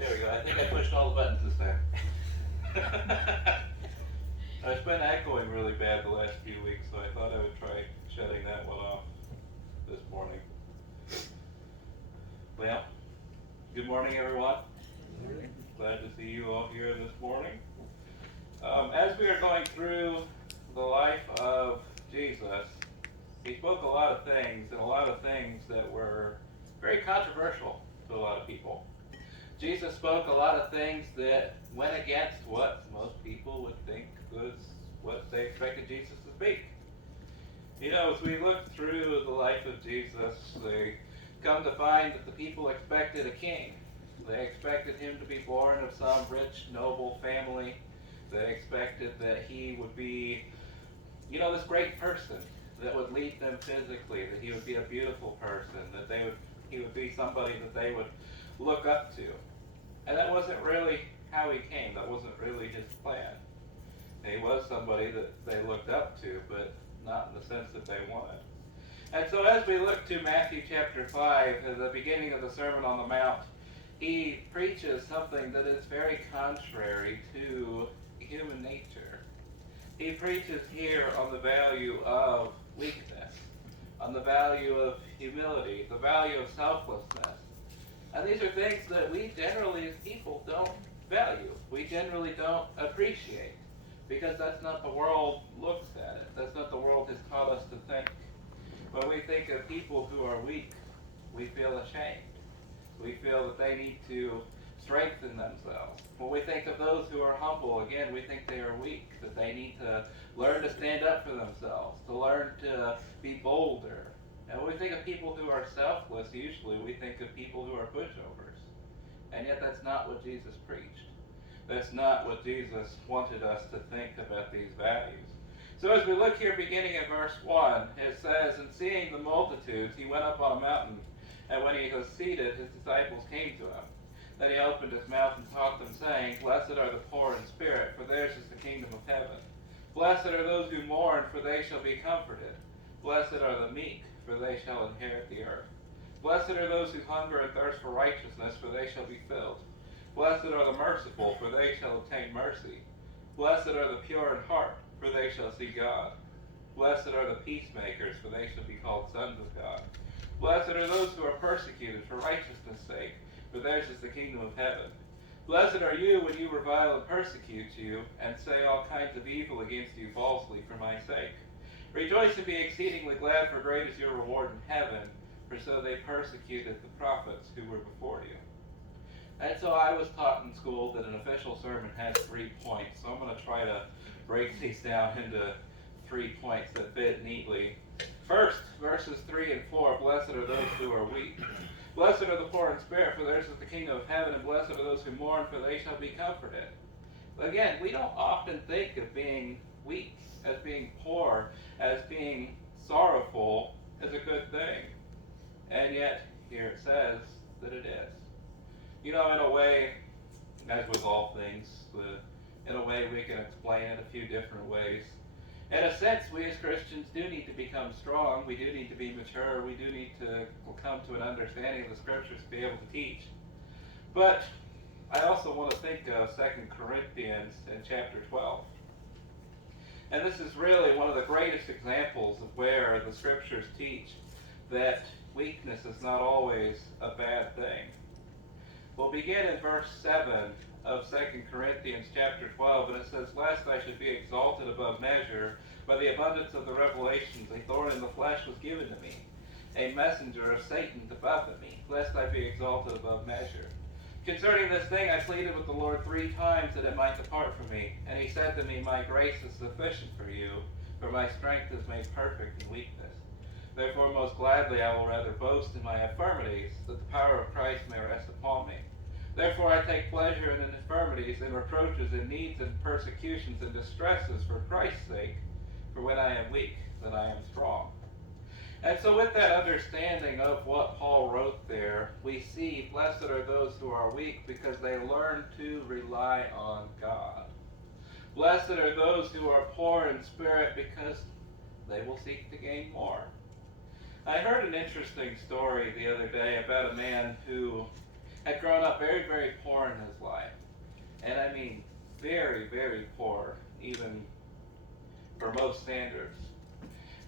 There we go. I think I pushed all the buttons this time. It's been echoing really bad the last few weeks, so I thought I would try shutting that one off this morning. Well, good morning, everyone. Glad to see you all here this morning. As we are going through the life of Jesus, he spoke a lot of things, and a lot of things that were very controversial to a lot of people. Jesus spoke a lot of things that went against what most people would think was what they expected Jesus to speak. You know, as we look through the life of Jesus, they come to find that the people expected a king. They expected him to be born of some rich, noble family. They expected that he would be, this great person that would lead them physically, that he would be a beautiful person, that he would be somebody that they would look up to. And that wasn't really how he came. That wasn't really his plan. He was somebody that they looked up to, but not in the sense that they wanted. And so as we look to Matthew chapter 5, at the beginning of the Sermon on the Mount, he preaches something that is very contrary to human nature. He preaches here on the value of weakness, on the value of humility, the value of selflessness. And these are things that we generally as people don't value. We generally don't appreciate, because that's not the world looks at it. That's not the world has taught us to think. When we think of people who are weak, we feel ashamed. We feel that they need to strengthen themselves. When we think of those who are humble, again, we think they are weak, that they need to learn to stand up for themselves, to learn to be bolder. And when we think of people who are selfless, usually we think of people who are pushovers. And yet that's not what Jesus preached. That's not what Jesus wanted us to think about these values. So as we look here beginning at verse 1, it says, "And seeing the multitudes, he went up on a mountain, and when he was seated, his disciples came to him. Then he opened his mouth and taught them, saying, Blessed are the poor in spirit, for theirs is the kingdom of heaven. Blessed are those who mourn, for they shall be comforted. Blessed are the meek, for they shall inherit the earth. Blessed are those who hunger and thirst for righteousness, for they shall be filled. Blessed are the merciful, for they shall obtain mercy. Blessed are the pure in heart, for they shall see God. Blessed are the peacemakers, for they shall be called sons of God. Blessed are those who are persecuted for righteousness' sake, for theirs is the kingdom of heaven. Blessed are you when you revile and persecute you, and say all kinds of evil against you falsely for my sake. Rejoice and be exceedingly glad, for great is your reward in heaven, for so they persecuted the prophets who were before you." And so I was taught in school that an official sermon has 3 points, so I'm going to try to break these down into 3 points that fit neatly. First, verses 3 and 4, "Blessed are those who are weak. Blessed are the poor in spirit, for theirs is the kingdom of heaven, and blessed are those who mourn, for they shall be comforted." Again, we don't often think of being weak, as being poor, as being sorrowful as a good thing. And yet, here it says that it is. In a way, as with all things, in a way we can explain it a few different ways. In a sense, we as Christians do need to become strong. We do need to be mature. We do need to come to an understanding of the Scriptures to be able to teach. But I also want to think of 2 Corinthians in chapter 12. And this is really one of the greatest examples of where the Scriptures teach that weakness is not always a bad thing. We'll begin in verse 7 of 2 Corinthians chapter 12, and it says, "Lest I should be exalted above measure, by the abundance of the revelations, a thorn in the flesh was given to me, a messenger of Satan to buffet me, lest I be exalted above measure. Concerning this thing I pleaded with the Lord 3 times that it might depart from me. And he said to me, My grace is sufficient for you, for my strength is made perfect in weakness. Therefore most gladly I will rather boast in my infirmities, that the power of Christ may rest upon me. Therefore I take pleasure in infirmities, in reproaches, in needs, in persecutions, and distresses for Christ's sake. For when I am weak, then I am strong." And so with that understanding of what Paul wrote there, we see blessed are those who are weak because they learn to rely on God. Blessed are those who are poor in spirit because they will seek to gain more. I heard an interesting story the other day about a man who had grown up very, very poor in his life. And I mean very, very poor, even for most standards.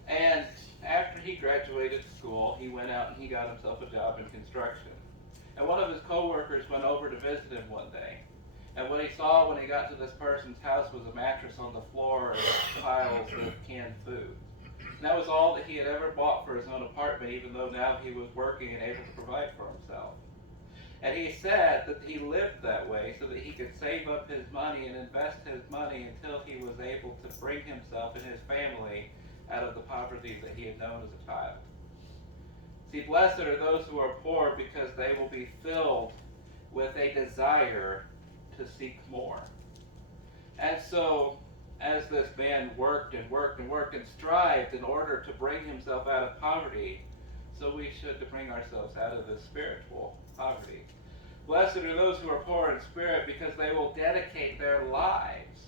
And after he graduated school, he went out and he got himself a job in construction. And one of his coworkers went over to visit him one day. And what he saw when he got to this person's house was a mattress on the floor and piles of canned food. And that was all that he had ever bought for his own apartment, even though now he was working and able to provide for himself. And he said that he lived that way so that he could save up his money and invest his money until he was able to bring himself and his family out of the poverty that he had known as a child. See, blessed are those who are poor because they will be filled with a desire to seek more. And so, as this man worked and worked and worked and strived in order to bring himself out of poverty, so we should to bring ourselves out of this spiritual poverty. Blessed are those who are poor in spirit because they will dedicate their lives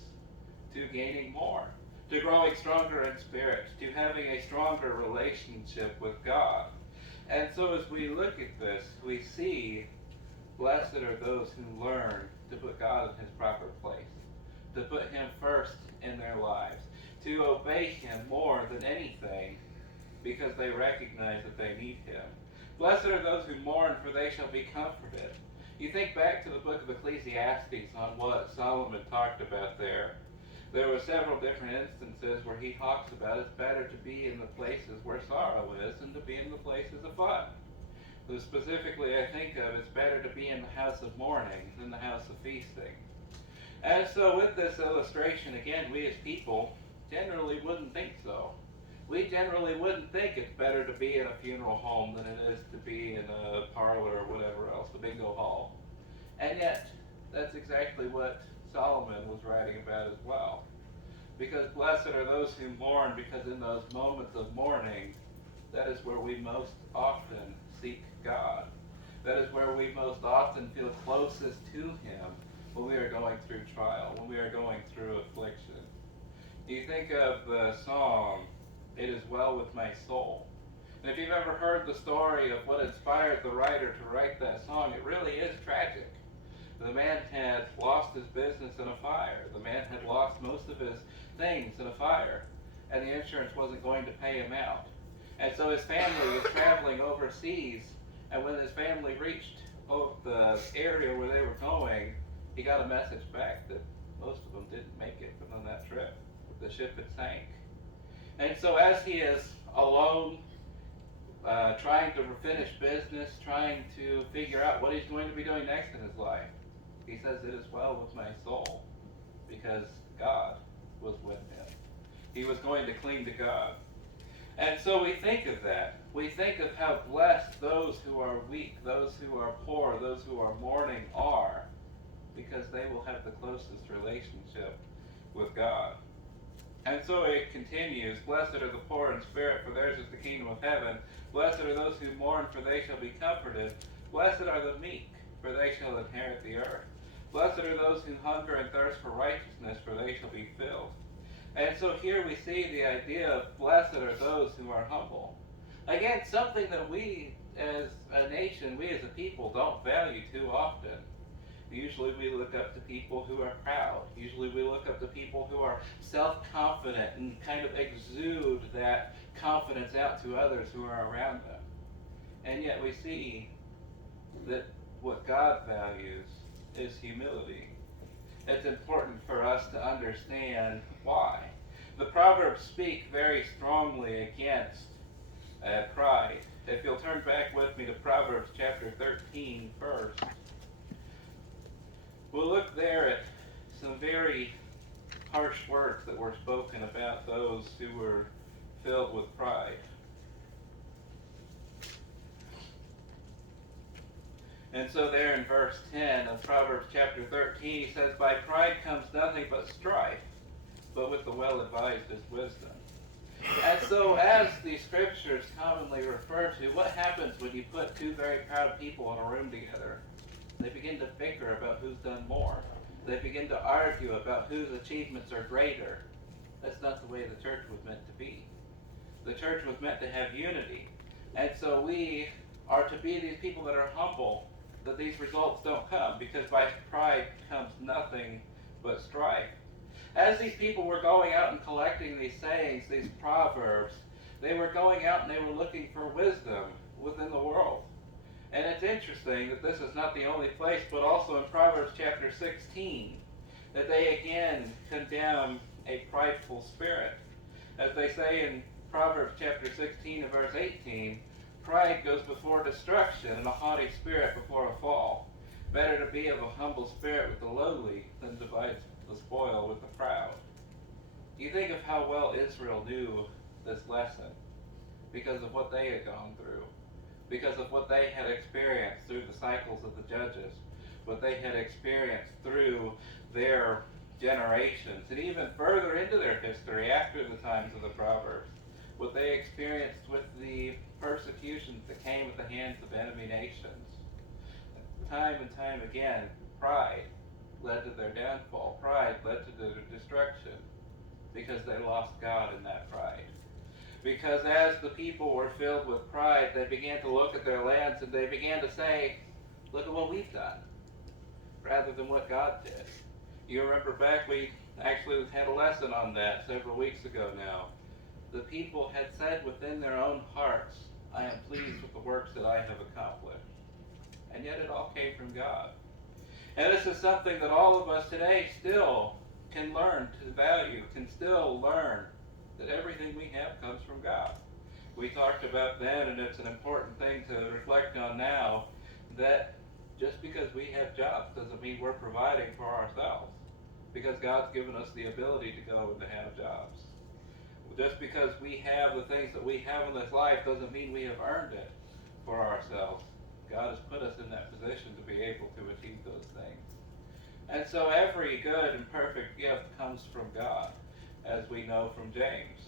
to gaining more, to growing stronger in spirit, to having a stronger relationship with God. And so as we look at this, we see blessed are those who learn to put God in his proper place, to put him first in their lives, to obey him more than anything because they recognize that they need him. Blessed are those who mourn, for they shall be comforted. You think back to the book of Ecclesiastes on what Solomon talked about there. There were several different instances where he talks about it's better to be in the places where sorrow is than to be in the places of fun. So specifically, I think of it's better to be in the house of mourning than the house of feasting. And so with this illustration, again, we as people generally wouldn't think so. We generally wouldn't think it's better to be in a funeral home than it is to be in a parlor or whatever else, the bingo hall. And yet, that's exactly what Solomon was writing about as well. Because blessed are those who mourn, because in those moments of mourning, that is where we most often seek God. That is where we most often feel closest to him when we are going through trial, when we are going through affliction. You think of the song, "It is well with my soul." And if you've ever heard the story of what inspired the writer to write that song, it really is tragic. The man had lost his business in a fire. The man had lost most of his things in a fire, and the insurance wasn't going to pay him out. And so his family was traveling overseas, and when his family reached the area where they were going, he got a message back that most of them didn't make it on that trip. The ship had sank. And so as he is alone, trying to finish business, trying to figure out what he's going to be doing next in his life, he says, "It is well with my soul," because God was with him. He was going to cling to God. And so we think of that. We think of how blessed those who are weak, those who are poor, those who are mourning are, because they will have the closest relationship with God. And so it continues, "Blessed are the poor in spirit, for theirs is the kingdom of heaven. Blessed are those who mourn, for they shall be comforted. Blessed are the meek, for they shall inherit the earth. Blessed are those who hunger and thirst for righteousness, for they shall be filled." And so here we see the idea of blessed are those who are humble. Again, something that we as a nation, we as a people don't value too often. Usually we look up to people who are proud. Usually we look up to people who are self-confident and kind of exude that confidence out to others who are around them. And yet we see that what God values is humility. It's important for us to understand why. The Proverbs speak very strongly against pride. If you'll turn back with me to Proverbs chapter 13 first, we'll look there at some very harsh words that were spoken about those who were filled with pride. And so there in verse 10 of Proverbs chapter 13, he says, "By pride comes nothing but strife, but with the well-advised is wisdom." And so as the scriptures commonly refer to, what happens when you put two very proud people in a room together? They begin to bicker about who's done more. They begin to argue about whose achievements are greater. That's not the way the church was meant to be. The church was meant to have unity. And so we are to be these people that are humble, that these results don't come, because by pride comes nothing but strife. As these people were going out and collecting these sayings, these proverbs, they were going out and they were looking for wisdom within the world. And it's interesting that this is not the only place, but also in Proverbs chapter 16, that they again condemn a prideful spirit. As they say in Proverbs chapter 16 and verse 18, pride goes before destruction, and a haughty spirit before a fall. Better to be of a humble spirit with the lowly than divide the spoil with the proud. You think of how well Israel knew this lesson because of what they had gone through, because of what they had experienced through the cycles of the judges, what they had experienced through their generations, and even further into their history after the times of the Proverbs, what they experienced with the persecutions that came at the hands of enemy nations. Time and time again, pride led to their downfall. Pride led to their destruction because they lost God in that pride. Because as the people were filled with pride, they began to look at their lands and they began to say, look at what we've done, rather than what God did. You remember back, we actually had a lesson on that several weeks ago now. The people had said within their own hearts, I am pleased with the works that I have accomplished. And yet it all came from God. And this is something that all of us today still can learn to value, can still learn that everything we have comes from God. We talked about then, and it's an important thing to reflect on now, that just because we have jobs doesn't mean we're providing for ourselves. Because God's given us the ability to go and to have jobs. Just because we have the things that we have in this life doesn't mean we have earned it for ourselves. God has put us in that position to be able to achieve those things. And so every good and perfect gift comes from God, as we know from James.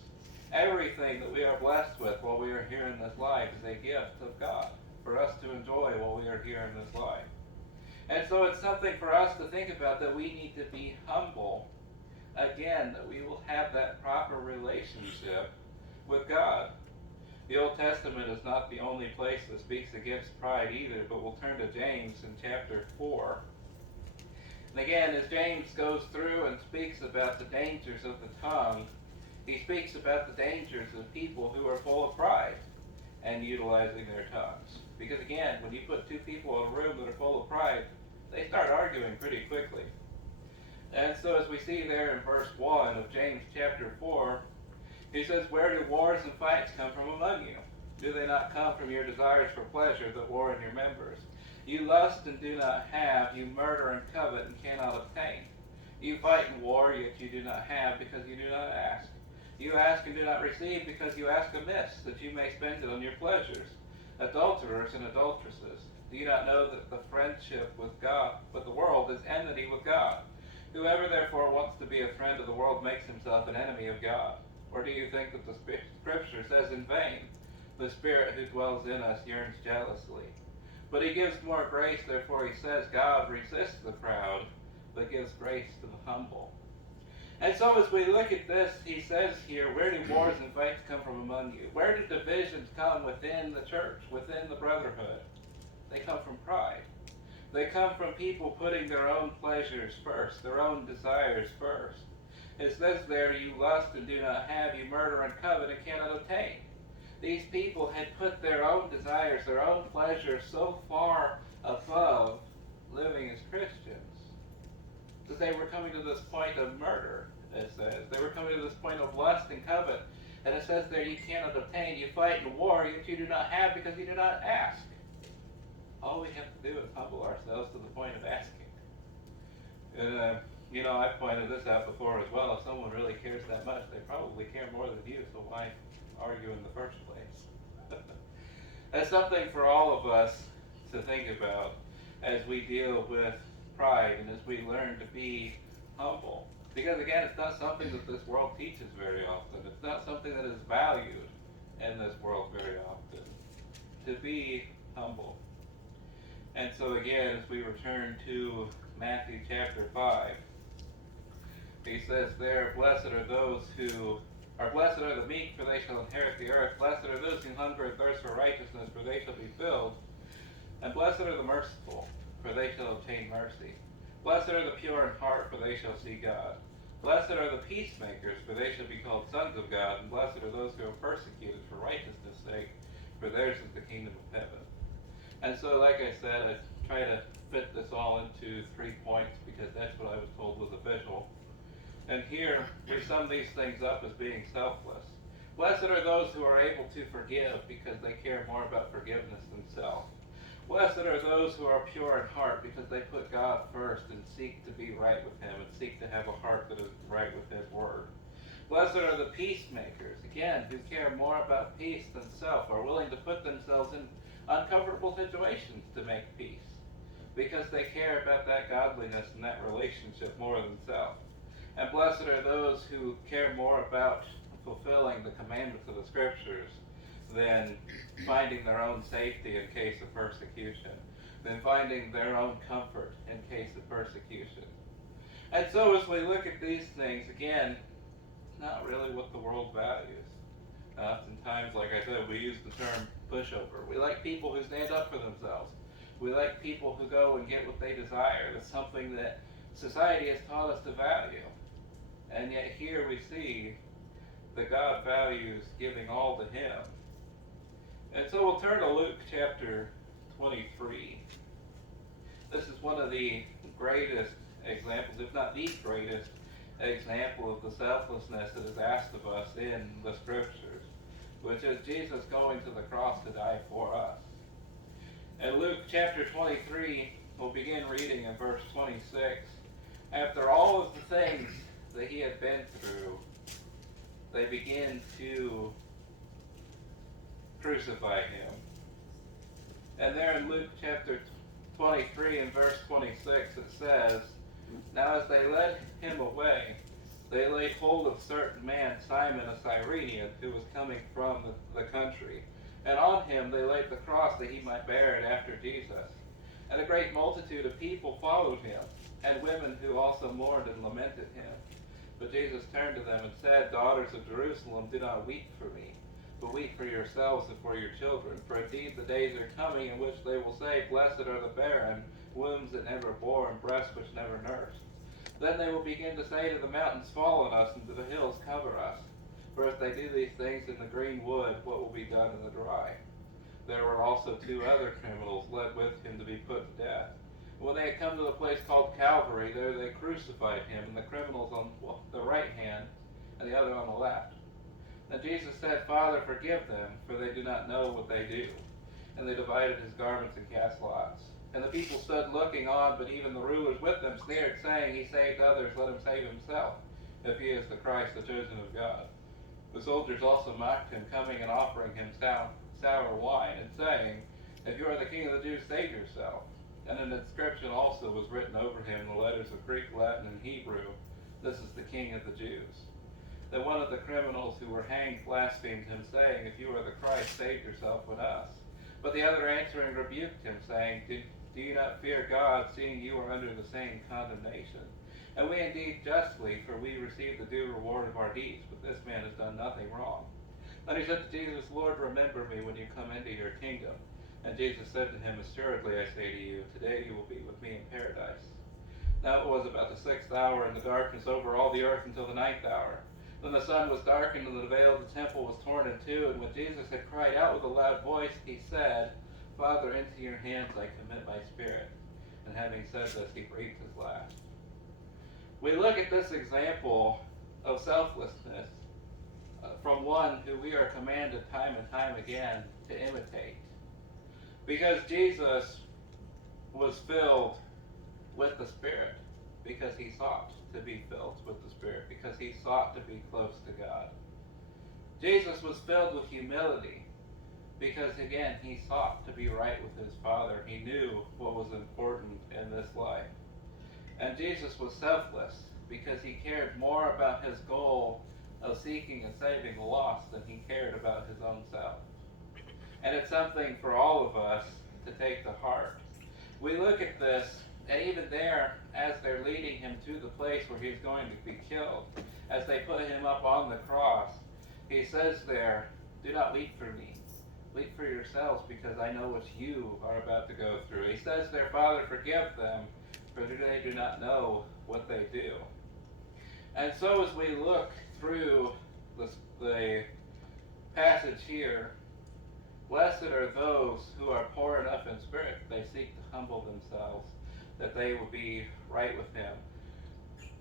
Everything that we are blessed with while we are here in this life is a gift of God for us to enjoy while we are here in this life. And so it's something for us to think about, that we need to be humble. Again, that we will have that proper relationship with God. The Old Testament is not the only place that speaks against pride either, but we'll turn to James in chapter 4. And again, as James goes through and speaks about the dangers of the tongue, he speaks about the dangers of people who are full of pride and utilizing their tongues. Because again, when you put two people in a room that are full of pride, they start arguing pretty quickly. And so as we see there in verse 1 of James chapter 4, he says, where do wars and fights come from among you? Do they not come from your desires for pleasure that war in your members? You lust and do not have, you murder and covet and cannot obtain. You fight in war, yet you do not have, because you do not ask. You ask and do not receive, because you ask amiss, that you may spend it on your pleasures. Adulterers and adulteresses, do you not know that the friendship with God, with the world, is enmity with God? Whoever therefore wants to be a friend of the world makes himself an enemy of God. Or do you think that the Scripture says in vain, the Spirit who dwells in us yearns jealously? But he gives more grace, therefore he says, God resists the proud, but gives grace to the humble. And so as we look at this, he says here, where do wars and fights come from among you? Where do divisions come within the church, within the brotherhood? They come from pride. They come from people putting their own pleasures first, their own desires first. It says there, you lust and do not have, you murder and covet and cannot obtain. These people had put their own desires, their own pleasures so far above living as Christians that they were coming to this point of murder, it says. They were coming to this point of lust and covet. And it says there, you cannot obtain, you fight in war, yet you do not have because you do not ask. All we have to do is humble ourselves to the point of asking. And, I've pointed this out before as well. If someone really cares that much, they probably care more than you, so why argue in the first place? That's something for all of us to think about as we deal with pride and as we learn to be humble. Because again, it's not something that this world teaches very often. It's not something that is valued in this world very often. To be humble. And so again, as we return to Matthew chapter 5, he says there, blessed are the meek, for they shall inherit the earth. Blessed are those who hunger and thirst for righteousness, for they shall be filled. And blessed are the merciful, for they shall obtain mercy. Blessed are the pure in heart, for they shall see God. Blessed are the peacemakers, for they shall be called sons of God. And blessed are those who are persecuted for righteousness' sake, for theirs is the kingdom of heaven. And so, like I said, I try to fit this all into 3 points because that's what I was told was official. And here we sum these things up as being selfless. Blessed are those who are able to forgive because they care more about forgiveness than self. Blessed are those who are pure in heart because they put God first and seek to be right with Him and seek to have a heart that is right with His Word. Blessed are the peacemakers, again, who care more about peace than self, are willing to put themselves in uncomfortable situations to make peace because they care about that godliness and that relationship more than self. And blessed are those who care more about fulfilling the commandments of the Scriptures than finding their own safety in case of persecution, than finding their own comfort in case of persecution. And so as we look at these things, again, not really what the world values. Oftentimes, like I said, we use the term pushover. We like people who stand up for themselves. We like people who go and get what they desire. That's something that society has taught us to value. And yet here we see that God values giving all to Him. And so we'll turn to Luke chapter 23. This is one of the greatest examples, if not the greatest example of the selflessness that is asked of us in the Scriptures, which is Jesus going to the cross to die for us. In Luke chapter 23, we'll begin reading in verse 26. After all of the things that He had been through, they begin to crucify Him. And there in Luke chapter 23 and verse 26 it says, Now as they led Him away, they laid hold of a certain man, Simon a Cyrenian, who was coming from the country. And on him they laid the cross that he might bear it after Jesus. And a great multitude of people followed Him, and women who also mourned and lamented Him. But Jesus turned to them and said, Daughters of Jerusalem, do not weep for me, but weep for yourselves and for your children. For indeed the days are coming in which they will say, Blessed are the barren, wombs that never bore, and breasts which never nursed. Then they will begin to say to the mountains, Fall on us, and to the hills, cover us. For if they do these things in the green wood, what will be done in the dry? There were also 2 other criminals led with Him to be put to death. When they had come to the place called Calvary, there they crucified Him, and the criminals on the right hand, and the other on the left. Then Jesus said, Father, forgive them, for they do not know what they do. And they divided His garments and cast lots. And the people stood looking on, but even the rulers with them sneered, saying, He saved others, let Him save Himself, if He is the Christ, the chosen of God. The soldiers also mocked Him, coming and offering Him sour wine, and saying, If you are the King of the Jews, save yourself. And an inscription also was written over Him in the letters of Greek, Latin, and Hebrew, This is the King of the Jews. Then one of the criminals who were hanged blasphemed Him, saying, If you are the Christ, save yourself and us. But the other answering rebuked Him, saying, Do you not fear God, seeing you are under the same condemnation? And we indeed justly, for we receive the due reward of our deeds, but this man has done nothing wrong. Then he said to Jesus, Lord, remember me when you come into your kingdom. And Jesus said to him, Assuredly I say to you, today you will be with me in paradise. Now it was about the 6th hour, and the darkness over all the earth until the 9th hour. Then the sun was darkened, and the veil of the temple was torn in two. And when Jesus had cried out with a loud voice, He said, Father, into your hands I commit my spirit. And having said this, He breathed His last. We look at this example of selflessness from one who we are commanded time and time again to imitate. Because Jesus was filled with the Spirit, because He sought to be filled with the Spirit, because He sought to be close to God. Jesus was filled with humility, because again, He sought to be right with His Father. He knew what was important in this life. And Jesus was selfless, because He cared more about His goal of seeking and saving the lost than He cared about His own self. And it's something for all of us to take to heart. We look at this, and even there, as they're leading Him to the place where He's going to be killed, as they put Him up on the cross, He says there, Do not weep for me, weep for yourselves, because I know what you are about to go through. He says there, Father, forgive them, for they do not know what they do. And so as we look through the passage here, blessed are those who are poor enough in spirit that they seek to humble themselves, that they will be right with him.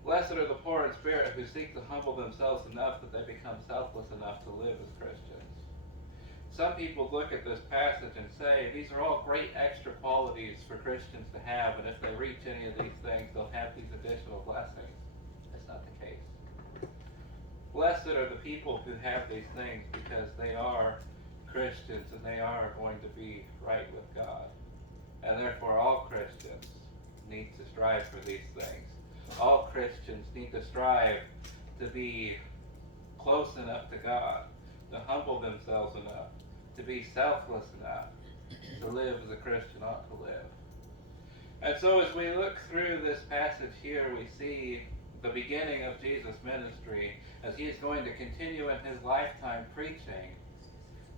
Blessed are the poor in spirit who seek to humble themselves enough that they become selfless enough to live as Christians. Some people look at this passage and say, these are all great extra qualities for Christians to have, and if they reach any of these things, they'll have these additional blessings. That's not the case. Blessed are the people who have these things because they are Christians and they are going to be right with God. And therefore all Christians need to strive for these things. All Christians need to strive to be close enough to God, to humble themselves enough, to be selfless enough, to live as a Christian ought to live. And so as we look through this passage here, we see the beginning of Jesus' ministry as he is going to continue in his lifetime preaching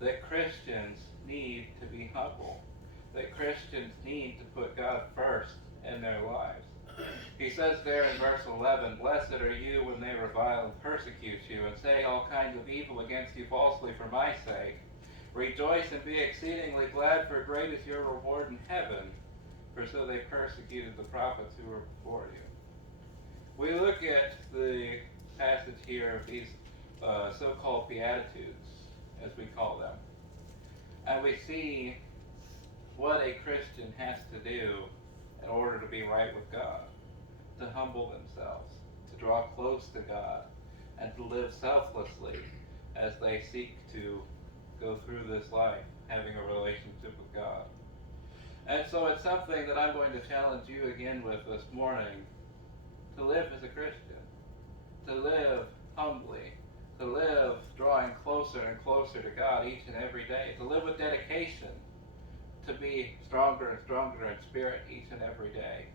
that Christians need to be humble, that Christians need to put God first in their lives. He says there in verse 11, blessed are you when they revile and persecute you and say all kinds of evil against you falsely for my sake. Rejoice and be exceedingly glad, for great is your reward in heaven, for so they persecuted the prophets who were before you. We look at the passage here of these so-called Beatitudes, as we call them, and we see what a Christian has to do in order to be right with God, to humble themselves, to draw close to God, and to live selflessly as they seek to go through this life having a relationship with God. And so it's something that I'm going to challenge you again with this morning, to live as a Christian, to live humbly, to live drawing closer and closer to God each and every day, to live with dedication, to be stronger and stronger in spirit each and every day,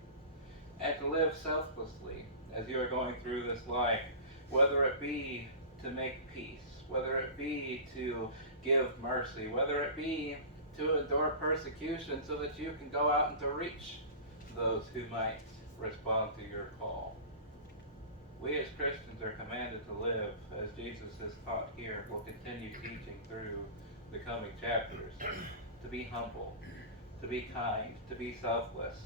and to live selflessly as you are going through this life, whether it be to make peace, whether it be to give mercy, whether it be to endure persecution so that you can go out and to reach those who might respond to your call. We as Christians are commanded to live as Jesus has taught here. We'll continue teaching through the coming chapters, to be humble, to be kind, to be selfless,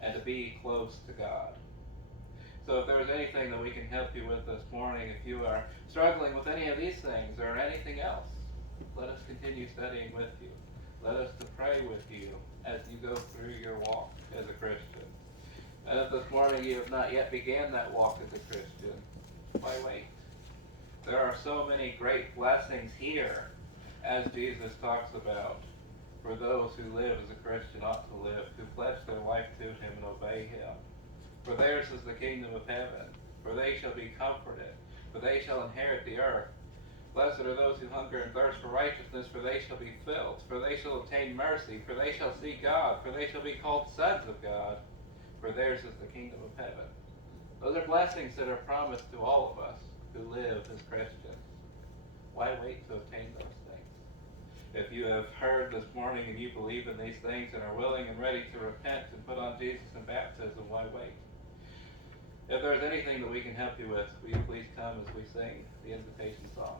and to be close to God. So if there's anything that we can help you with this morning, if you are struggling with any of these things or anything else, let us continue studying with you. Let us to pray with you as you go through your walk as a Christian. And if this morning you have not yet began that walk as a Christian, why wait? There are so many great blessings here, as Jesus talks about, for those who live as a Christian ought to live, who pledge their life to him and obey him. For theirs is the kingdom of heaven, for they shall be comforted, for they shall inherit the earth. Blessed are those who hunger and thirst for righteousness, for they shall be filled. For they shall obtain mercy, for they shall see God, for they shall be called sons of God, for theirs is the kingdom of heaven. Those are blessings that are promised to all of us who live as Christians. Why wait to obtain those things? If you have heard this morning and you believe in these things and are willing and ready to repent and put on Jesus in baptism, why wait? If there's anything that we can help you with, will you please come as we sing the invitation song?